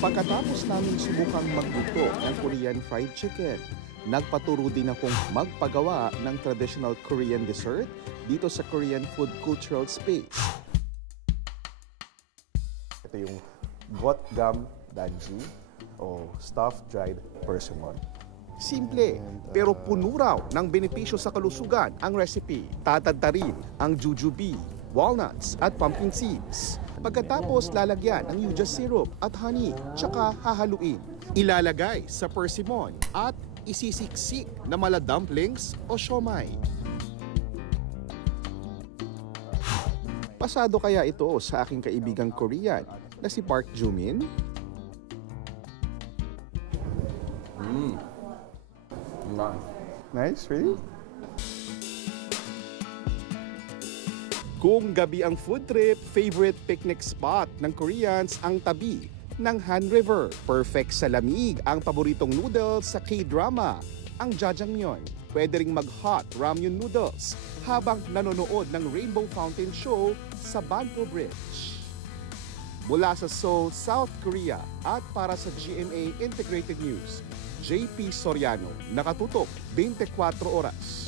Pagkatapos namin subukang magluto ng Korean fried chicken, nagpaturo din akong magpagawa ng traditional Korean dessert dito sa Korean Food Cultural Space. Ito yung gotgam danju o stuffed dried persimmon. Simple, pero puno raw ng benepisyo sa kalusugan ang recipe. Tatadta rin ang jujube, walnuts at pumpkin seeds. Pagkatapos lalagyan ng yuja syrup at honey, tsaka hahaluin. Ilalagay sa persimmon at isisiksik na mala dumplings o siomai. Pasado kaya ito sa aking kaibigang Korean na si Park Jumin? Nice, really? Kung gabi ang food trip, favorite picnic spot ng Koreans ang tabi ng Han River. Perfect sa lamig ang paboritong noodles sa K-drama, ang jjajangmyeon. Pwede ring mag-hot ramyun noodles habang nanonood ng Rainbow Fountain Show sa Banpo Bridge. Mula sa Seoul, South Korea at para sa GMA Integrated News, JP Soriano, nakatutok 24 oras.